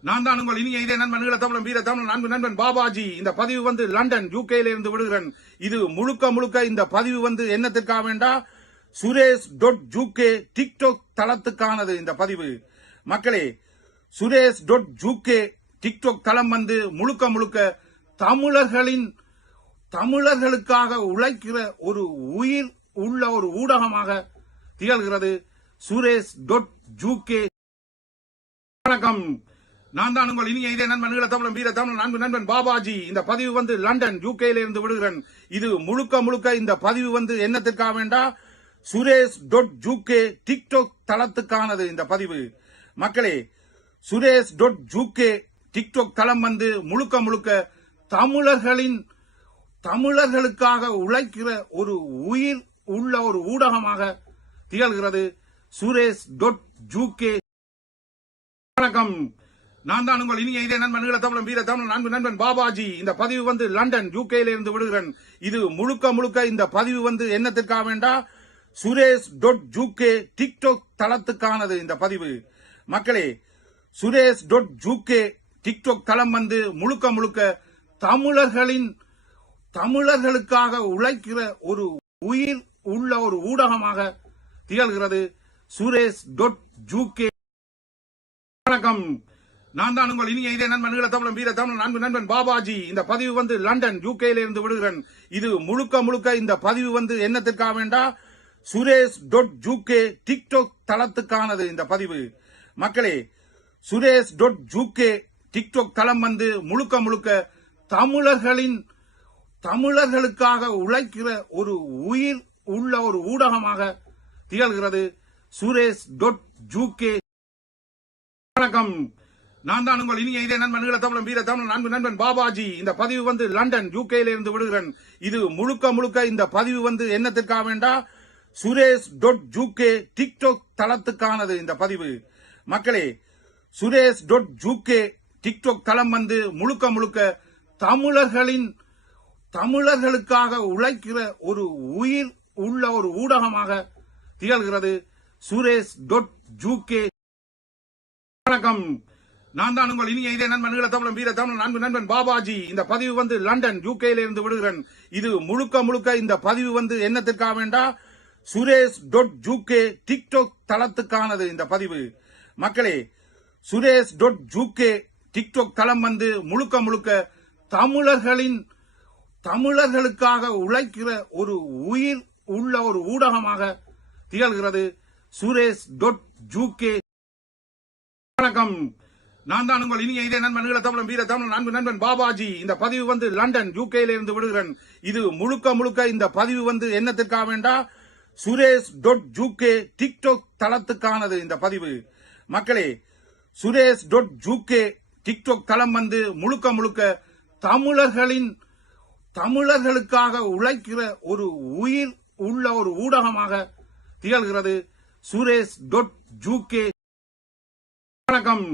நான் தான் உங்கள் இனிய இதே நண்பன் ஈழ தமிழன் வீர தமிழன் அன்பு நண்பன் பாபாஜி. இந்த பதிவு வந்து லண்டன் யூகேல இருந்து விடுகிறேன். இது முழுக்க முழுக்க இந்த பதிவு வந்து என்னத்திற்காக வேண்டா? சுரேஷ் டொட் ஜூகே டிக்டாக் தளத்துக்கானது இந்த பதிவு. மக்களே சுரேஷ் டொட் ஜூகே டிக்டாக் தளம் வந்து முழுக்க முழுக்க தமிழர்களின் தமிழர்களுக்காக உழைக்கிற ஒரு உயிர் உள்ள ஒரு ஊடகமாக திகழ்கிறது. சுரேஷ் டொட் ஜூகே வணக்கம். நான் தான் உங்கள் இனிய இதே நண்பன் ஈழ தமிழன் வீர தமிழன் நண்பு நண்பன் பாபாஜி. இந்த பதிவு வந்து லண்டன் யூகேல இருந்து விடுகிறேன். இது முழுக்க முழுக்க இந்த பதிவு வந்து என்னத்திற்காக வேண்டா? சுரேஷ் டொட் ஜூகே டிக்டாக் தளத்துக்கானது இந்த பதிவு. மக்களே சுரேஷ் டொட் ஜூகே டிக்டாக் தளம் வந்து முழுக்க முழுக்க தமிழர்களின் தமிழர்களுக்காக உழைக்கிற ஒரு உயிர் உள்ள ஒரு ஊடகமாக திகழ்கிறது. சுரேஷ் டொட் ஜூகே வணக்கம். நான் தான் உங்கள் இனிய இதே நண்பன் ஈழ தமிழன் வீர தமிழன் அன்பு நண்பன் பாபாஜி. இந்த பதிவு வந்து லண்டன் யூகேல இருந்து விடுகிறேன். இது முழுக்க முழுக்க இந்த பதிவு வந்து என்னத்திற்காக வேண்டா? சுரேஷ் டொட் ஜூகே டிக்டாக் தளத்துக்கானது இந்த பதிவு. மக்களே சுரேஷ் டொட் ஜூகே டிக்டாக் தளம் வந்து முழுக்க முழுக்க தமிழர்களின் தமிழர்களுக்காக உழைக்கிற ஒரு உயிர் உள்ள ஒரு ஊடகமாக திகழ்கிறது. சுரேஷ் டொட் ஜூகே வணக்கம். நான் தான் உங்கள் இனிய இதே நண்பன் ஈழ தமிழன் வீர தமிழன் அன்பு நண்பன் பாபாஜி. இந்த பதிவு வந்து லண்டன் யூகேல இருந்து விடுகிறேன். இது முழுக்க முழுக்க இந்த பதிவு வந்து என்னத்திற்காக வேண்டா? சுரேஷ் டொட் ஜூகே டிக்டாக் தளத்துக்கானது இந்த பதிவு. மக்களே சுரேஷ் டொட் ஜூகே டிக்டாக் தளம் வந்து முழுக்க முழுக்க தமிழர்களின் தமிழர்களுக்காக உழைக்கிற ஒரு உயிர் உள்ள ஒரு ஊடகமாக திகழ்கிறது. சுரேஷ் டொட் ஜூகே வணக்கம். நான் தான் உங்கள் இனிய இதே நண்பன் ஈழ தமிழன் வீர தமிழன் அன்பு நண்பன் பாபாஜி. இந்த பதிவு வந்து லண்டன் யூகேல இருந்து விடுகிறேன். இது முழுக்க முழுக்க இந்த பதிவு வந்து என்னத்திற்காக வேண்டா? சுரேஷ் டொட் ஜூகே டிக்டாக் தளத்துக்கானது இந்த பதிவு. மக்களே சுரேஷ் டொட் ஜூகே டிக்டாக் தளம் வந்து முழுக்க முழுக்க தமிழர்களின் தமிழர்களுக்காக உழைக்கிற ஒரு உயிர் உள்ள ஒரு ஊடகமாக திகழ்கிறது. சுரேஷ் டொட் ஜூகே வணக்கம். நான் தான் உங்கள் இனிய இதே நண்பன் ஈழ தமிழன் வீர தமிழன் அன்பு நண்பன் பாபாஜி. இந்த பதிவு வந்து லண்டன் யூகேல இருந்து விடுகிறேன். இது முழுக்க முழுக்க இந்த பதிவு வந்து என்னத்திற்காக வேண்டா? சுரேஷ் டொட் ஜூகே டிக்டாக் தளத்துக்கானது இந்த பதிவு. மக்களே சுரேஷ் டொட் ஜூகே டிக்டாக் தளம் வந்து முழுக்க முழுக்க தமிழர்களின் தமிழர்களுக்காக உழைக்கிற ஒரு உயிர் உள்ள ஒரு ஊடகமாக திகழ்கிறது. சுரேஷ் டொட் ஜூகே வணக்கம். நான் தான் உங்கள் இனிய இதே நண்பன் ஈழ தமிழன் வீர தமிழன் அன்பு நண்பன் பாபாஜி. இந்த பதிவு வந்து லண்டன் யூகேல இருந்து விடுகிறேன். இது முழுக்க முழுக்க இந்த பதிவு வந்து என்னத்திற்காக வேண்டா? சுரேஷ் டொட் ஜூகே டிக்டாக் தளத்துக்கானது இந்த பதிவு. மக்களே சுரேஷ் டொட் ஜூகே டிக்டாக் தளம் வந்து முழுக்க முழுக்க தமிழர்களின் தமிழர்களுக்காக உழைக்கிற ஒரு உயிர் உள்ள ஒரு ஊடகமாக திகழ்கிறது. சுரேஷ் டொட் ஜூகே வணக்கம்.